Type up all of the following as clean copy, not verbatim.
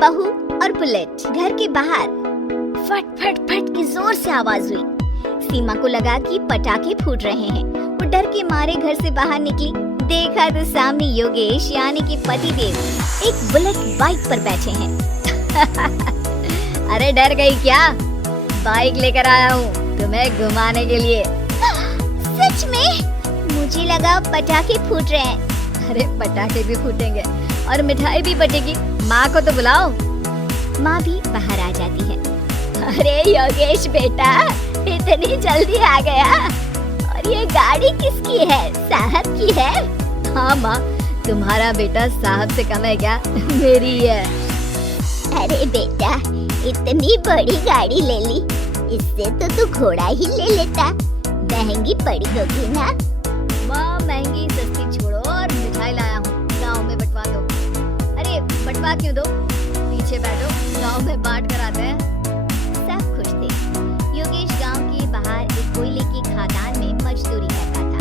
बहू और बुलेट। घर के बाहर फट फट फट की जोर से आवाज हुई। सीमा को लगा कि पटाखे फूट रहे हैं। वो डर के मारे घर से बाहर निकली। देखा तो सामने योगेश यानी कि पतिदेव एक बुलेट बाइक पर बैठे हैं। अरे डर गई क्या? बाइक लेकर आया हूँ तुम्हें घुमाने के लिए। सच में? मुझे लगा पटाखे फूट रहे हैं। अरे पटाखे भी फूटेंगे और मिठाई भी बटेगी। माँ को तो बुलाओ। माँ भी बाहर आ जाती है। अरे योगेश बेटा, इतनी जल्दी आ गया? और ये गाड़ी किसकी है? साहब की है? हाँ माँ, तुम्हारा बेटा साहब से कम है क्या? मेरी है। अरे बेटा, इतनी बड़ी गाड़ी ले ली, इससे तो तू घोड़ा ही ले लेता। महंगी पड़ी होगी ना? माँ महंगी सस्ती छोड़ो और मिठाई लाया हूँ, गाँव में बंटवा दो। अरे बंटवा क्यों दो? पीछे बैठो, गाँव में बांट कर आते हैं। सब खुश थे। योगेश गाँव के बाहर एक कोयले की खदान में मजदूरी करता था।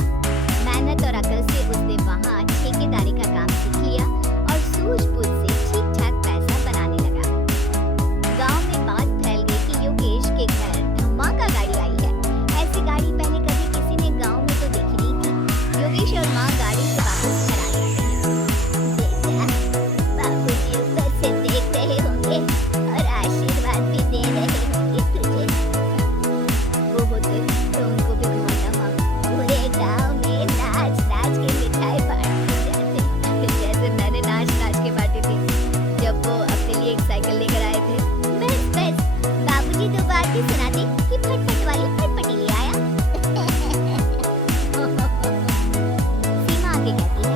मेहनत और अकल से उसने वहाँ ठेकेदारी का काम सीख लिया और सूझबूझ से ठीक ठाक पैसा बनाने लगा। गाँव में बात फैल गई कि योगेश के घर धमाका गाड़ी आई है। ऐसी गाड़ी पहले कभी किसी ने गाँव में तो देखी नहीं थी। योगेश और माँ गाड़ी से वापस घर आ गए। बाबूजी ऊपर से देख रहे होंगे और आशीर्वाद भी दे रहे होंगे तुझे। वो होते तो उनको भी घुमाता माँ। पूरे गाँव में नाच नाच के मिठाई बांटते जाते, जैसे मैंने नाच नाच के बांटी थी जब वो अपने लिए एक साइकिल लेकर आए थे। बस बस, बाबूजी दो बात भी सुना दी कि फटफट वाली फटफटी ले आया। सीमा आगे कहती है,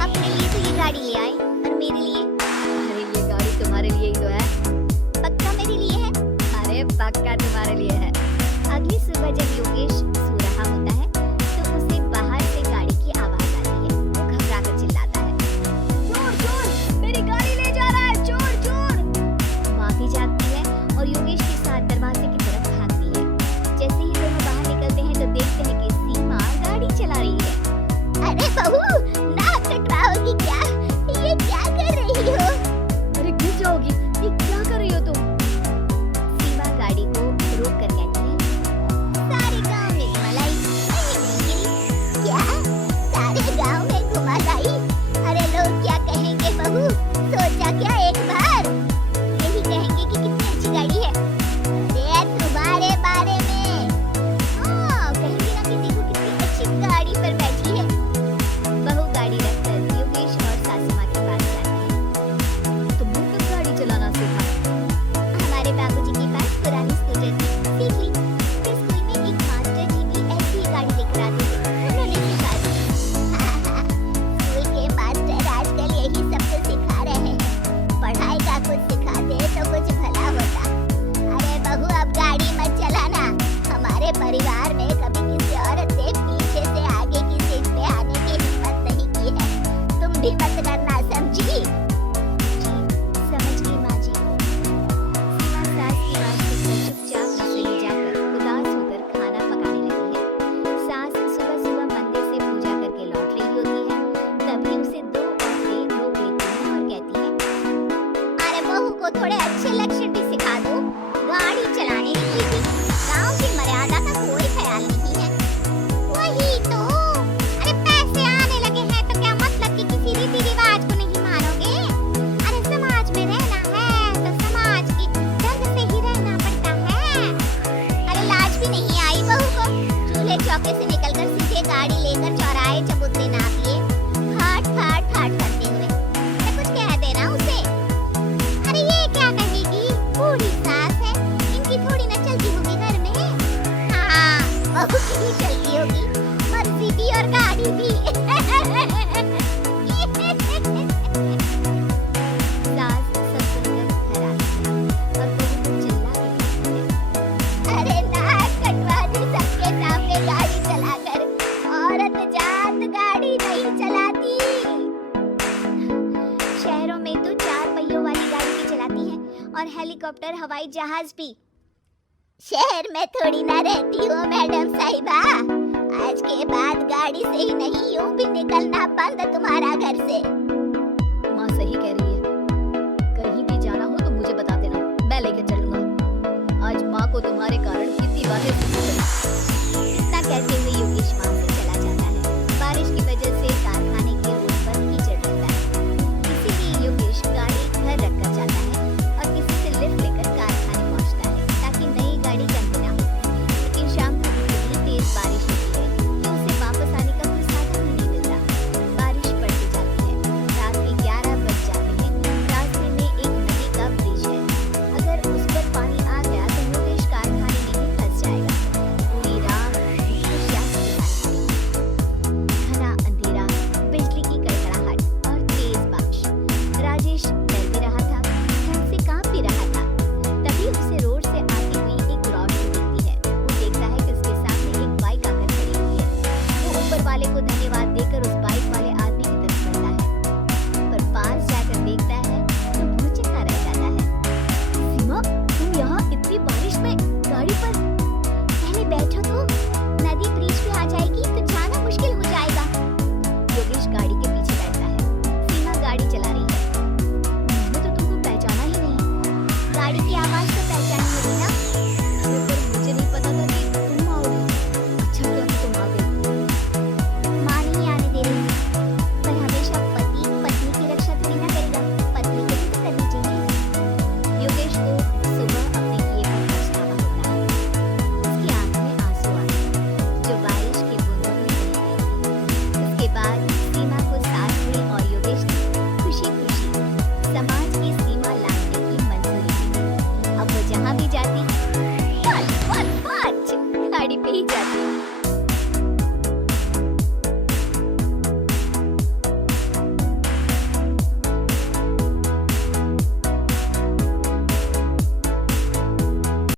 अपने लिए तो ये गाड़ी ले आए और मेरे लिए? अरे ये गाड़ी तुम्हारे लिए ही तो है। पक्का मेरे लिए है? अरे पक्का तुम्हारे लिए है। अगली सुबह जब योगेश सो रहा होता है तो उसे बाहर से गाड़ी की आवाज आती है। वो घबरा कर चिल्लाता है, चोर चोर, मेरी गाड़ी ले जा रहा है, चोर चोर। माँ भी जागती है और योगेश के साथ दरवाजे की तरफ भागती है। जैसे ही दोनों बाहर निकलते हैं तो देखते हैं कि सीमा गाड़ी चला रही है। अरे बहू, नाक कटवाओगी क्या? ये क्या कर रही हो? अरे गिर जाओगी, ये क्या कर रही हो तुम? सीमा गाड़ी को रोक कर कहती है, सारे गांव में घुमा लाई, नहीं गिरी। क्या? सारे गांव में घुमा लाई? अरे लोग क्या कहेंगे बहू? सोचा क्या एक बार? यही कहेंगे कि कितनी अच्छी गाड़ी है। अरे तुम्हारे बारे में हाँ कहेंगे ना कि देखो कितनी अच्छी गाड़ी पर बैठी है। बहू गाड़ी रखकर योगेश और सासू माँ के पास जाती है। तुमने कब गाड़ी चलाना सीखा? हमारे बाबूजी के पास पुरानी स्कूटर थी, सीख ली। फिर स्कूल में एक मास्टर जी भी ऐसी ही गाड़ी लेकर आते थे, उन्होंने सिखा दी। स्कूल के मास्टर आजकल यही सबको सिखा रहे हैं। पढ़ाई का कुछ सिखा दे तो कुछ भला होता। अरे बहू, अब गाड़ी मत चलाना। हमारे परिवार में कभी किसी औरत से पीछे से आगे की सीट पे आने की हिम्मत नहीं की है। तुम भी मत करना, समझी? जी, समझ गई माँ जी। सीमा सास की बात सुनकर चुपचाप रसोई में जाकर उदास होकर खाना पकाने लगी है। सास सुबह सुबह मंदिर से पूजा करके लौट रही होती है। तभी उसे दो औरतें रोक लेती हैं और कहती हैं, अरे बहू को थोड़े अच्छे लक्षण भी सिखा दो। गाड़ी चलाने की थी, गाँव की मर्यादा का कोई ख्याल नहीं है। वही तो, अरे पैसे आने लगे हैं तो क्या मतलब कि किसी रीति रिवाज को नहीं मानोगे? अरे समाज में रहना है तो समाज की ढंग से ही रहना पड़ता है। अरे लाज भी नहीं आई बहू को? चूल्हे चौके से निकलकर सीधे गाड़ी लेकर चौराहे चबूतरे नाप लिए, ठाट ठाट ठाट करते हुए। अरे कुछ कह देना उसे। अरे ये क्या कहेगी? बूढ़ी सास है, इनकी थोड़ी ना चलती होगी घर में। हाँ, बहू की भी चलती होगी, मर्जी भी और गाड़ी भी। सास सब सुनकर घर आती है और बहू को चिल्ला के कहती है, अरे नाक कटवा दी सबके सामने गाड़ी चलाकर। औरत जात गाड़ी नहीं चलाती। शहरों में तो 4 पहियों वाली गाड़ी भी चलाती हैं और हेलीकॉप्टर, हवाई जहाज भी। शहर में थोड़ी ना रहती हो मैडम साहिबा। आज के बाद गाड़ी से ही नहीं यूं भी निकलना बंद तुम्हारा घर से।